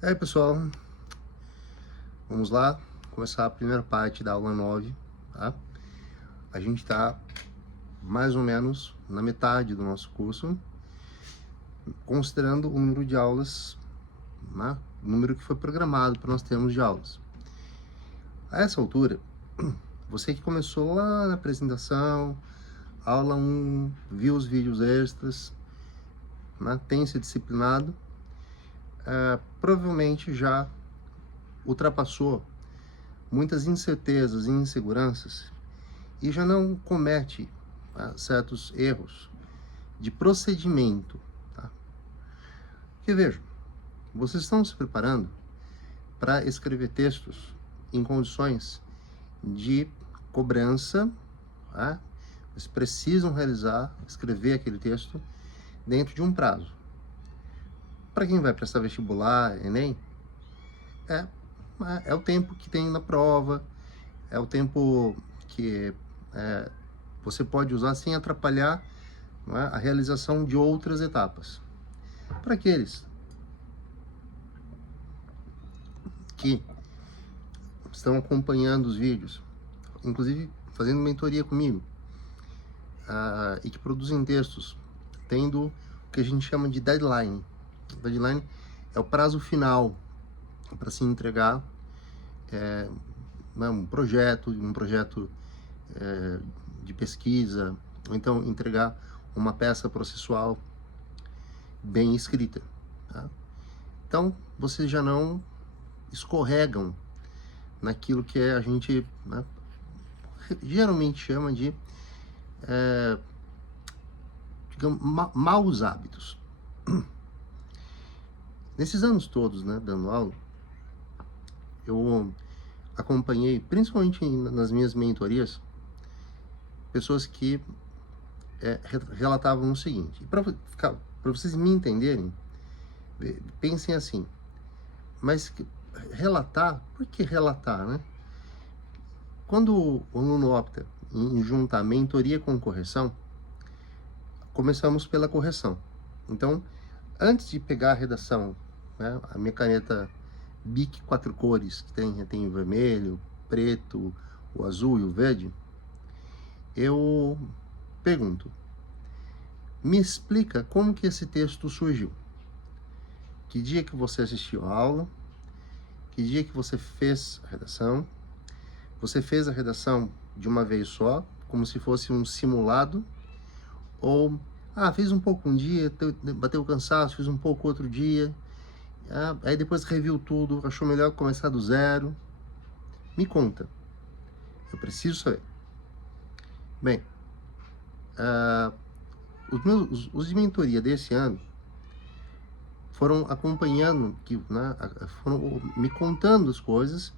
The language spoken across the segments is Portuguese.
E aí, pessoal, vamos lá começar a primeira parte da aula 9, tá? A gente está mais ou menos na metade do nosso curso, considerando o número de aulas, né? O número que foi programado para nós termos de aulas. A essa altura, você que começou lá na apresentação, aula 1, viu os vídeos extras, né? Tem se disciplinado, provavelmente já ultrapassou muitas incertezas e inseguranças e já não comete, tá, certos erros de procedimento. Tá? Porque vejam, vocês estão se preparando para escrever textos em condições de cobrança, tá? Vocês precisam escrever aquele texto dentro de um prazo. Para quem vai prestar vestibular, Enem, é o tempo que tem na prova, é o tempo que você pode usar sem atrapalhar, não é, a realização de outras etapas. Para aqueles que estão acompanhando os vídeos, inclusive fazendo mentoria comigo, e que produzem textos, tendo o que a gente chama de deadline. Deadline é o prazo final para se entregar um projeto de pesquisa, ou então entregar uma peça processual bem escrita. Tá? Então, vocês já não escorregam naquilo que a gente, né, geralmente chama de digamos, maus hábitos. Nesses anos todos, né, dando aula, eu acompanhei, principalmente nas minhas mentorias, pessoas que relatavam o seguinte. Para vocês me entenderem, pensem assim, mas relatar, por que relatar, né? Quando o aluno opta em juntar mentoria com correção, começamos pela correção. Então, antes de pegar a redação, né, a minha caneta Bic 4 cores, que tem o vermelho, preto, o azul e o verde, eu pergunto, me explica como que esse texto surgiu. Que dia que você assistiu a aula? Que dia que você fez a redação? Você fez a redação de uma vez só, como se fosse um simulado? Ou, fiz um pouco um dia, bateu cansaço, fiz um pouco outro dia, aí depois reviu tudo, achou melhor começar do zero? Me conta, eu preciso saber. Bem, os de mentoria desse ano foram acompanhando, foram me contando as coisas,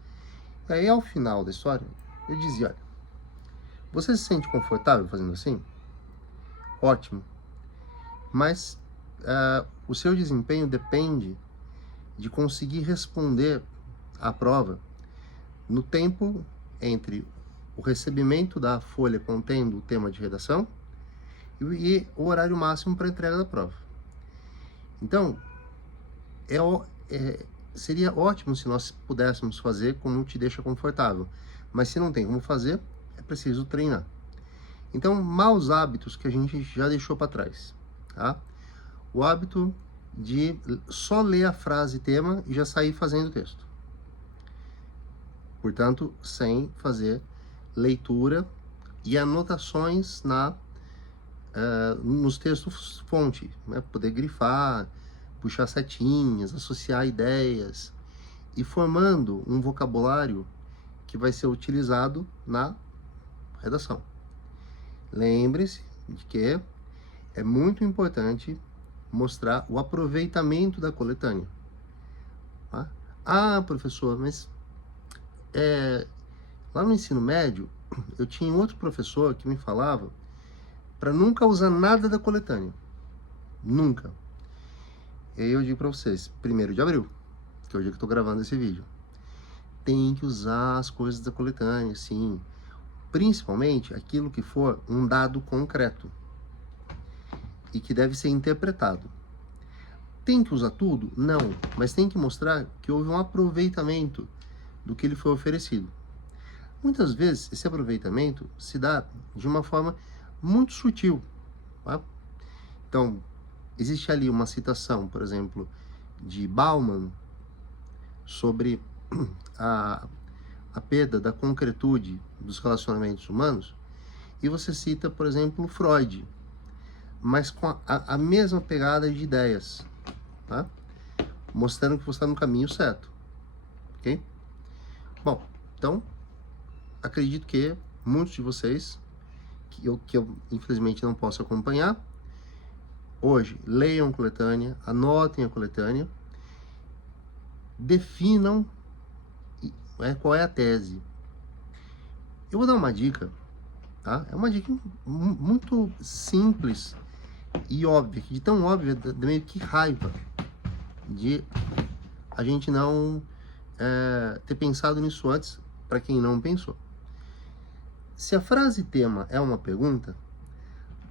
e aí ao final da história, eu dizia, olha, você se sente confortável fazendo assim? Ótimo. Mas o seu desempenho depende de conseguir responder à prova no tempo entre o recebimento da folha contendo o tema de redação e o horário máximo para entrega da prova. Então, seria ótimo se nós pudéssemos fazer como te deixa confortável, mas se não tem como fazer, é preciso treinar. Então, maus hábitos que a gente já deixou para trás, tá? O hábito de só ler a frase tema e já sair fazendo o texto. Portanto, sem fazer leitura e anotações nos textos fonte, né? Poder grifar, puxar setinhas, associar ideias e formando um vocabulário que vai ser utilizado na redação. Lembre-se de que é muito importante mostrar o aproveitamento da coletânea. Tá? Professor, mas lá no ensino médio, eu tinha outro professor que me falava para nunca usar nada da coletânea. Nunca. E aí eu digo para vocês, 1º de abril, que é o dia que eu estou gravando esse vídeo, tem que usar as coisas da coletânea, sim. Principalmente aquilo que for um dado concreto e que deve ser interpretado. Tem que usar tudo? Não, mas tem que mostrar que houve um aproveitamento do que lhe foi oferecido. Muitas vezes esse aproveitamento se dá de uma forma muito sutil, tá? Então, existe ali uma citação, por exemplo, de Bauman sobre a perda da concretude dos relacionamentos humanos, e você cita, por exemplo, Freud, mas com a mesma pegada de ideias, tá? Mostrando que você está no caminho certo, ok? Bom, então, acredito que muitos de vocês, que eu infelizmente não posso acompanhar, hoje leiam a coletânea, anotem a coletânea, definam qual é a tese. Eu vou dar uma dica, tá? É uma dica muito simples e óbvia, de tão óbvia, meio que raiva de a gente não ter pensado nisso antes, para quem não pensou. Se a frase tema é uma pergunta,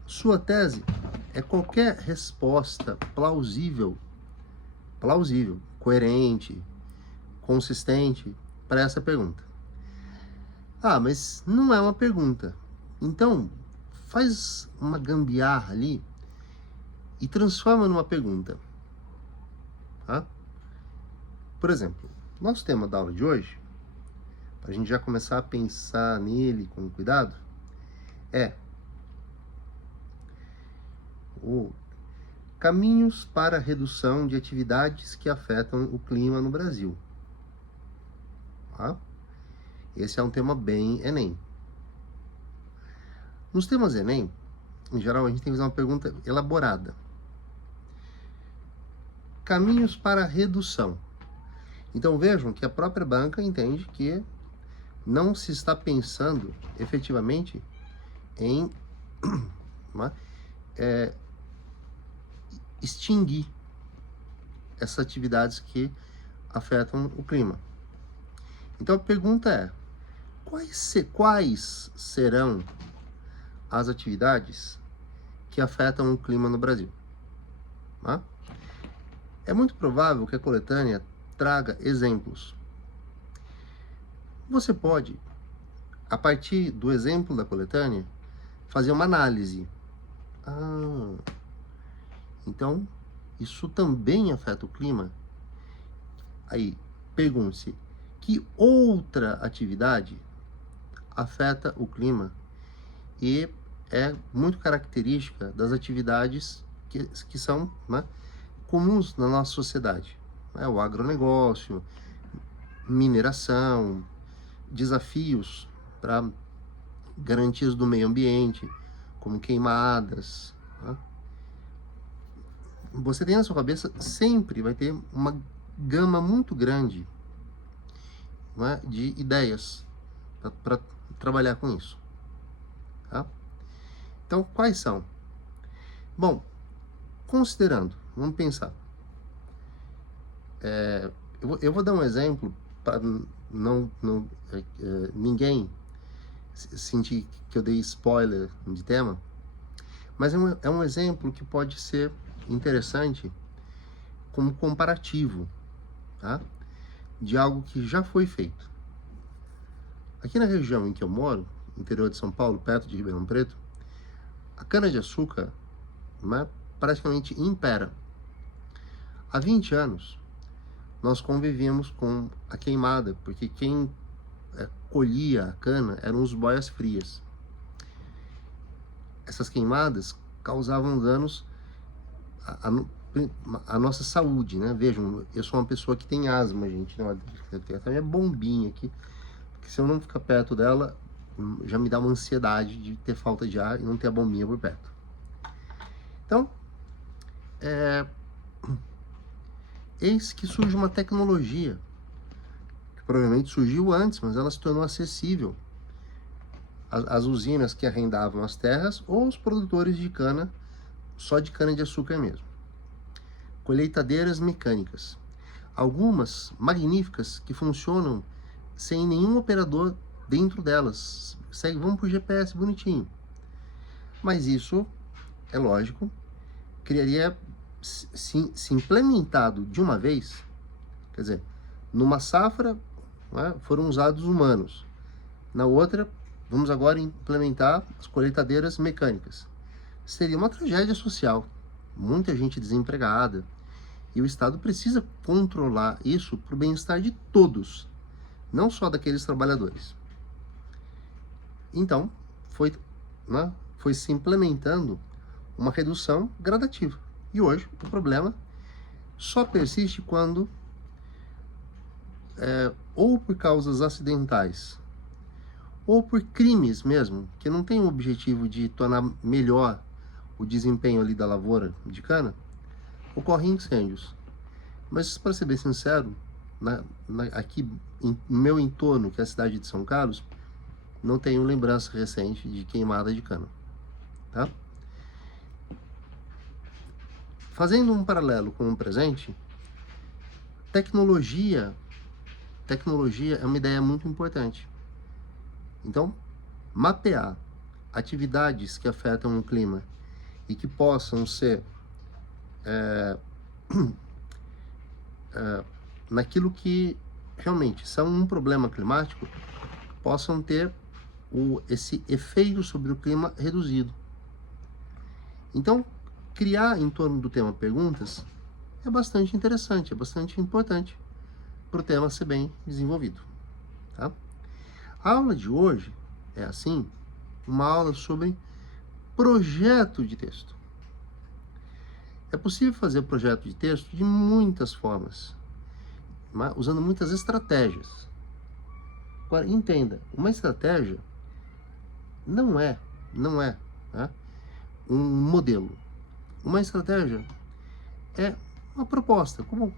sua tese é qualquer resposta plausível, coerente, consistente para essa pergunta. Ah, mas não é uma pergunta. Então, faz uma gambiarra ali e transforma numa pergunta. Tá? Por exemplo, nosso tema da aula de hoje, para a gente já começar a pensar nele com cuidado, é o caminhos para a redução de atividades que afetam o clima no Brasil. Tá? Esse é um tema bem Enem. Nos temas Enem, em geral, a gente tem que fazer uma pergunta elaborada. Caminhos para a redução. Então vejam que a própria banca entende que não se está pensando efetivamente em extinguir essas atividades que afetam o clima. Então a pergunta é, quais serão as atividades que afetam o clima no Brasil? Tá? É muito provável que a coletânea traga exemplos. Você pode, a partir do exemplo da coletânea, fazer uma análise. Então, isso também afeta o clima? Aí, pergunte-se, que outra atividade afeta o clima e é muito característica das atividades que são, né, comuns na nossa sociedade? O agronegócio, mineração, desafios para garantias do meio ambiente, como queimadas. Né? Você tem na sua cabeça, sempre vai ter uma gama muito grande, né, de ideias para trabalhar com isso. Tá? Então, quais são? Bom, considerando, vamos pensar. Eu vou dar um exemplo para ninguém sentir que eu dei spoiler de tema, mas é um exemplo que pode ser interessante como comparativo, tá? De algo que já foi feito. Aqui na região em que eu moro, interior de São Paulo, perto de Ribeirão Preto, a cana-de-açúcar, né, praticamente impera. Há 20 anos, nós convivíamos com a queimada, porque quem colhia a cana eram os boias frias. Essas queimadas causavam danos à nossa saúde, né? Vejam, eu sou uma pessoa que tem asma, gente, né? Eu tenho até minha bombinha aqui, porque se eu não ficar perto dela, já me dá uma ansiedade de ter falta de ar e não ter a bombinha por perto. Então, eis que surge uma tecnologia, que provavelmente surgiu antes, mas ela se tornou acessível às usinas que arrendavam as terras ou os produtores de cana, só de cana-de-açúcar mesmo. Colheitadeiras mecânicas. Algumas magníficas que funcionam sem nenhum operador dentro delas. Vão por GPS bonitinho. Mas isso, é lógico, criaria se implementado de uma vez, quer dizer, numa safra, né, foram usados humanos, na outra, vamos agora implementar as colheitadeiras mecânicas. Seria uma tragédia social, muita gente desempregada, e o Estado precisa controlar isso para o bem-estar de todos, não só daqueles trabalhadores. Então, foi se implementando uma redução gradativa. E hoje, o problema só persiste quando, ou por causas acidentais, ou por crimes mesmo, que não tem o objetivo de tornar melhor o desempenho ali da lavoura de cana, ocorrem incêndios. Mas, para ser bem sincero, aqui no meu entorno, que é a cidade de São Carlos, não tenho lembrança recente de queimada de cana. Tá? Fazendo um paralelo com o presente, tecnologia é uma ideia muito importante. Então, mapear atividades que afetam o clima e que possam ser naquilo que realmente são um problema climático, possam ter esse efeito sobre o clima reduzido. Então, criar em torno do tema perguntas é bastante interessante, é bastante importante para o tema ser bem desenvolvido. Tá? A aula de hoje é, assim, uma aula sobre projeto de texto. É possível fazer projeto de texto de muitas formas, usando muitas estratégias. Agora, entenda, uma estratégia não é tá, um modelo. Uma estratégia é uma proposta, como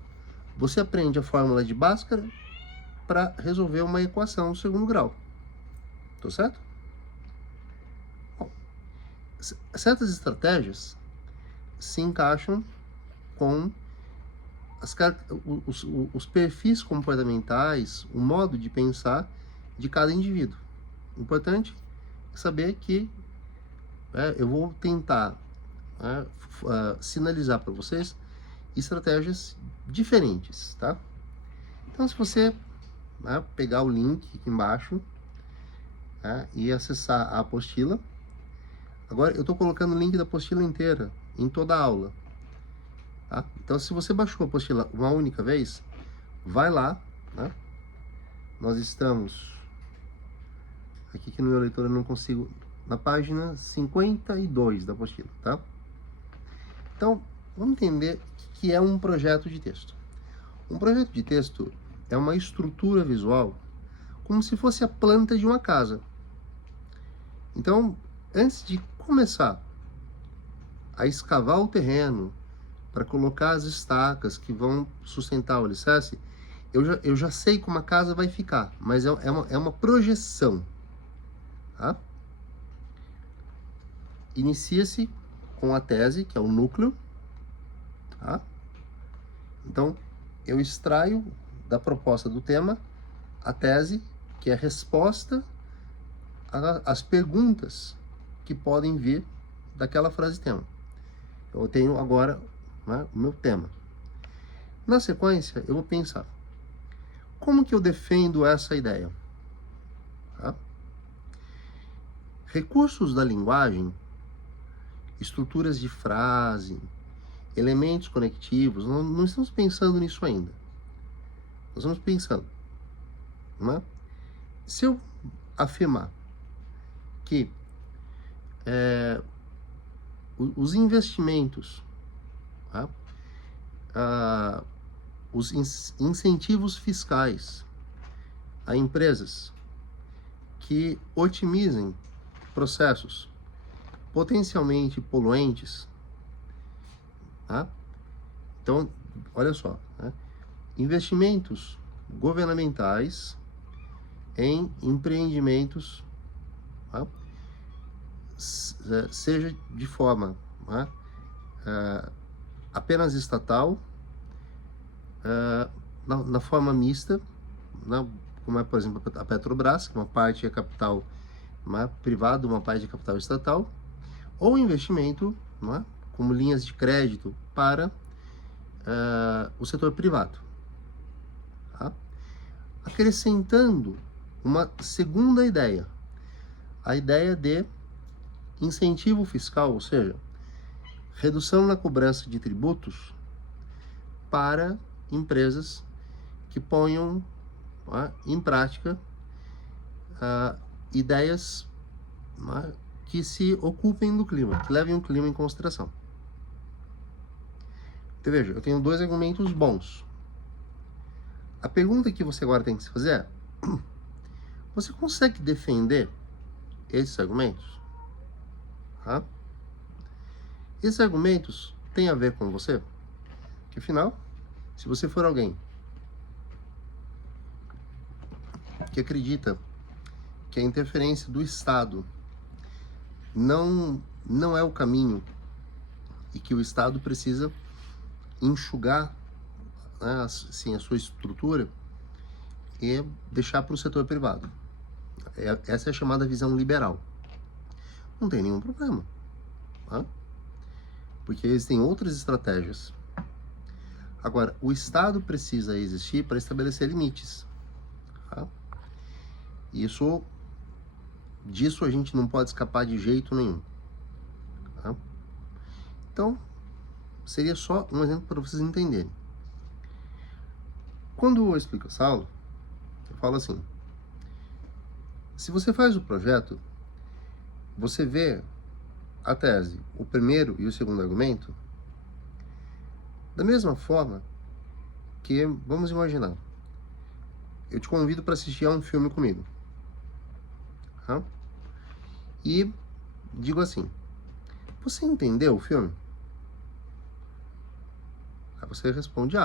você aprende a fórmula de Bhaskara para resolver uma equação no segundo grau. Tô certo? Bom, certas estratégias se encaixam com os perfis comportamentais, o modo de pensar de cada indivíduo. Importante saber que eu vou tentar sinalizar para vocês estratégias diferentes, tá? Então, se você pegar o link aqui embaixo e acessar a apostila, agora eu estou colocando o link da apostila inteira em toda a aula. Tá? Então, se você baixou a apostila uma única vez, vai lá. Né? Nós estamos aqui que no meu leitor eu não consigo, na página 52 da apostila. Tá? Então, vamos entender o que é um projeto de texto. Um projeto de texto é uma estrutura visual como se fosse a planta de uma casa. Então, antes de começar a escavar o terreno para colocar as estacas que vão sustentar o alicerce, eu já sei como a casa vai ficar, mas é uma projeção. Tá? Inicia-se com a tese, que é o núcleo. Tá? Então, eu extraio da proposta do tema a tese, que é a resposta às perguntas que podem vir daquela frase tema. Eu tenho agora o meu tema. Na sequência, eu vou pensar, como que eu defendo essa ideia? Tá? Recursos da linguagem, estruturas de frase, elementos conectivos, não estamos pensando nisso ainda. Nós vamos pensando. Né? Se eu afirmar que os investimentos, tá? Os incentivos fiscais a empresas que otimizem processos potencialmente poluentes, tá? Então, olha só, né? Investimentos governamentais em empreendimentos, tá? Seja de forma apenas estatal, na forma mista, né? Como é, por exemplo, a Petrobras, que uma parte é capital privado, uma parte é capital estatal, ou investimento como linhas de crédito para o setor privado. Tá? Acrescentando uma segunda ideia, a ideia de incentivo fiscal, ou seja, redução na cobrança de tributos para empresas que ponham em prática ideias que se ocupem do clima, que levem o clima em consideração. Então, veja, eu tenho dois argumentos bons. A pergunta que você agora tem que se fazer é: você consegue defender esses argumentos? Tá? Esses argumentos têm a ver com você? Porque, afinal, se você for alguém que acredita que a interferência do Estado não é o caminho e que o Estado precisa enxugar, né, assim, a sua estrutura e deixar para o setor privado. Essa é a chamada visão liberal. Não tem nenhum problema, tá? Porque existem outras estratégias. Agora, o Estado precisa existir para estabelecer limites. Tá? Disso a gente não pode escapar de jeito nenhum. Tá? Então, seria só um exemplo para vocês entenderem. Quando eu explico essa aula, eu falo assim: se você faz o projeto, você vê a tese, o primeiro e o segundo argumento, da mesma forma que, vamos imaginar, eu te convido para assistir a um filme comigo. Tá? E digo assim: você entendeu o filme? Aí você responde: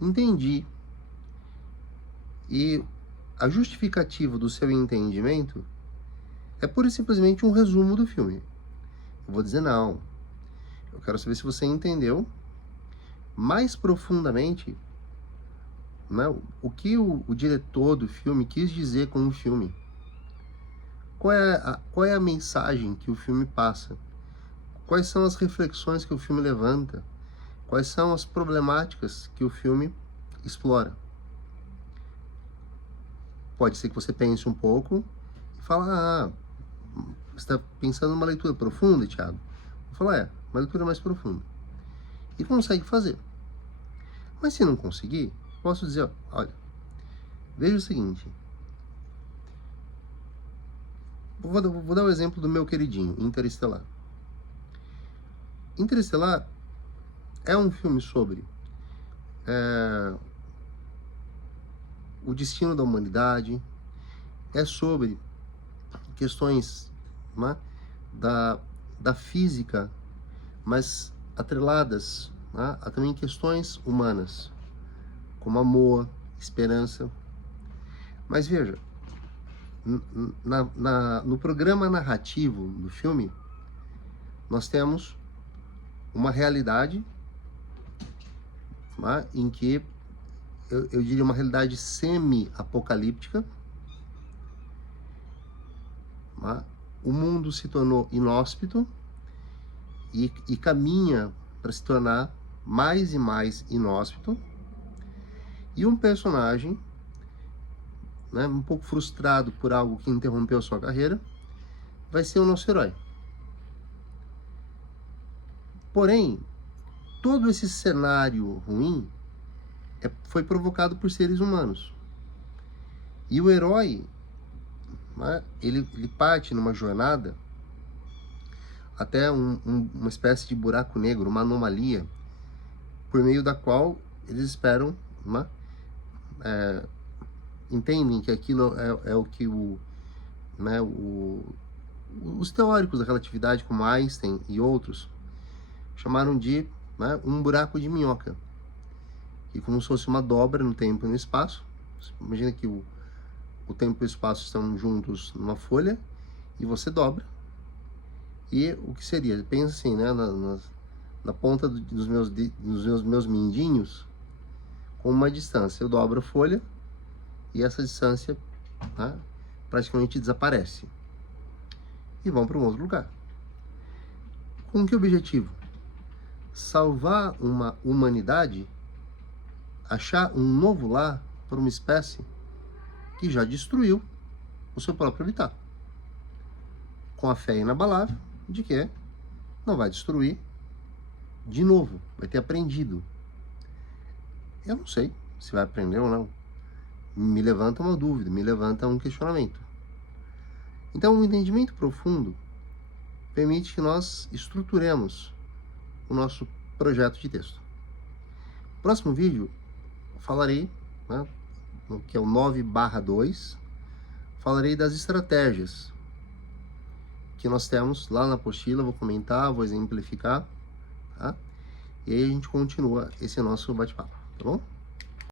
entendi. E a justificativa do seu entendimento é pura e simplesmente um resumo do filme. Eu vou dizer: não. Eu quero saber se você entendeu mais profundamente, né, o que o diretor do filme quis dizer com o filme. Qual é a mensagem que o filme passa? Quais são as reflexões que o filme levanta? Quais são as problemáticas que o filme explora? Pode ser que você pense um pouco e fale: você está pensando numa leitura profunda, Thiago? Eu falo: uma leitura mais profunda. E consegue fazer. Mas se não conseguir, posso dizer: olha, veja o seguinte. Vou dar o exemplo do meu queridinho, Interestelar. Interestelar é um filme sobre o destino da humanidade, é sobre questões, né, da física, mas atreladas, né, a também questões humanas, como amor, esperança. Mas veja, no programa narrativo do filme, nós temos uma realidade, né, em que eu diria uma realidade semi-apocalíptica. Né? O mundo se tornou inóspito e caminha para se tornar mais e mais inóspito. E um personagem, né, um pouco frustrado por algo que interrompeu sua carreira, vai ser o nosso herói. Porém, todo esse cenário ruim foi provocado por seres humanos. E o herói, né, ele parte numa jornada até uma espécie de buraco negro, uma anomalia, por meio da qual eles esperam, né, entendem que aquilo é o que os teóricos da relatividade, como Einstein e outros, chamaram de, né, um buraco de minhoca. E como se fosse uma dobra no tempo e no espaço. Imagina que o tempo e o espaço estão juntos numa folha e você dobra. E o que seria? Pensa assim, né, na ponta dos meus mindinhos, com uma distância. Eu dobro a folha e essa distância, né, praticamente desaparece. E vão para um outro lugar. Com que objetivo? Salvar uma humanidade, achar um novo lar para uma espécie que já destruiu o seu próprio habitat. Com a fé inabalável de que não vai destruir de novo, vai ter aprendido. Eu não sei se vai aprender ou não. Me levanta uma dúvida, me levanta um questionamento. Então, um entendimento profundo permite que nós estruturemos o nosso projeto de texto. No próximo vídeo, falarei, né, no que é o 9/2, falarei das estratégias que nós temos lá na apostila, vou comentar, vou exemplificar, tá? E aí a gente continua esse nosso bate-papo, tá bom?